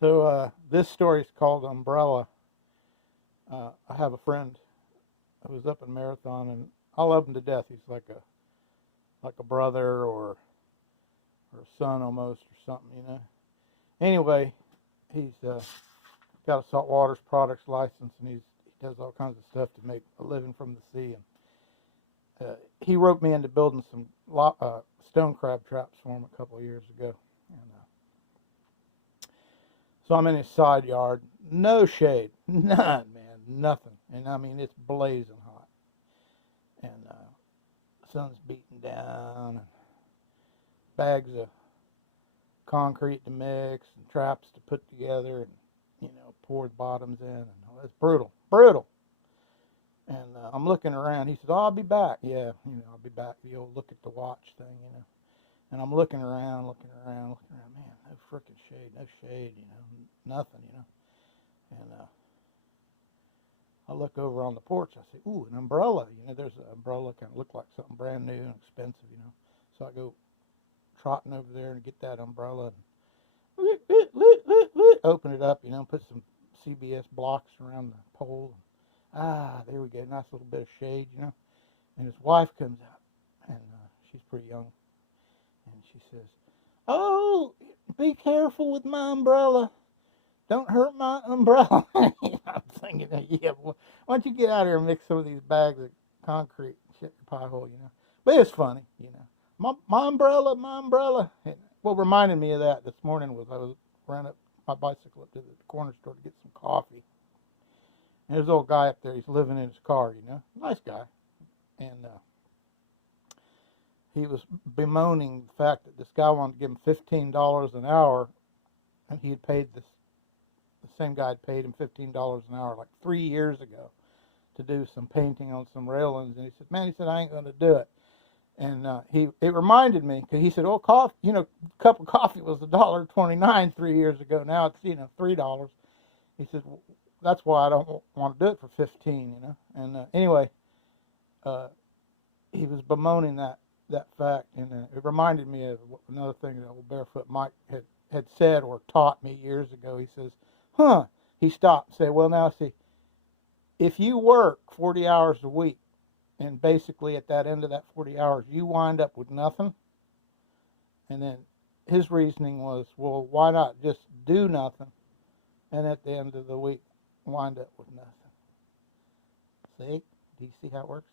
So this story is called Umbrella. I have a friend who was up in Marathon, and I love him to death. He's like a brother or a son almost or something, you know. Anyway, he's got a saltwater products license, and he does all kinds of stuff to make a living from the sea. And he roped me into building some stone crab traps for him a couple of years ago. And so I'm in his side yard, no shade, none, man, nothing. And I mean, it's blazing hot. And sun's beating down, and bags of concrete to mix and traps to put together, and pour the bottoms in, and it's brutal, brutal. And I'm looking around. He said, "Oh, I'll be back." Yeah, I'll be back. The old look at the watch thing. And I'm looking around, looking around, looking around. Man, no frickin' shade, no shade. Nothing. And I look over on the porch. I say, "Ooh, an umbrella." There's an umbrella kind of look like something brand new and expensive. So I go trotting over there and get that umbrella and open it up, put some CBS blocks around the pole. There we go, nice little bit of shade. And his wife comes out, and she's pretty young, and she says, "Oh, be careful with my umbrella. Don't hurt my umbrella." I'm thinking, yeah, why don't you get out here and mix some of these bags of concrete and shit in your pie hole. But it's funny. My umbrella, my umbrella. And what reminded me of that this morning was I was running up my bicycle up to the corner store to get some coffee. And there's an old guy up there. He's living in his car, nice guy. And he was bemoaning the fact that this guy wanted to give him $15 an hour, and he had paid the same guy had paid him $15 an hour like 3 years ago to do some painting on some railings. And he said, "Man," he said, "I ain't going to do it." And it reminded me, because he said, "Oh, coffee, a cup of coffee was $1.29 3 years ago. Now it's $3." He said, "Well, that's why I don't want to do it for 15." And anyway, he was bemoaning that fact, and it reminded me of another thing that old Barefoot Mike had said or taught me years ago. He says, he stopped and said, "Well, now see, if you work 40 hours a week, and basically at that end of that 40 hours, you wind up with nothing." And then his reasoning was, well, why not just do nothing, and at the end of the week, wind up with nothing? See? Do you see how it works?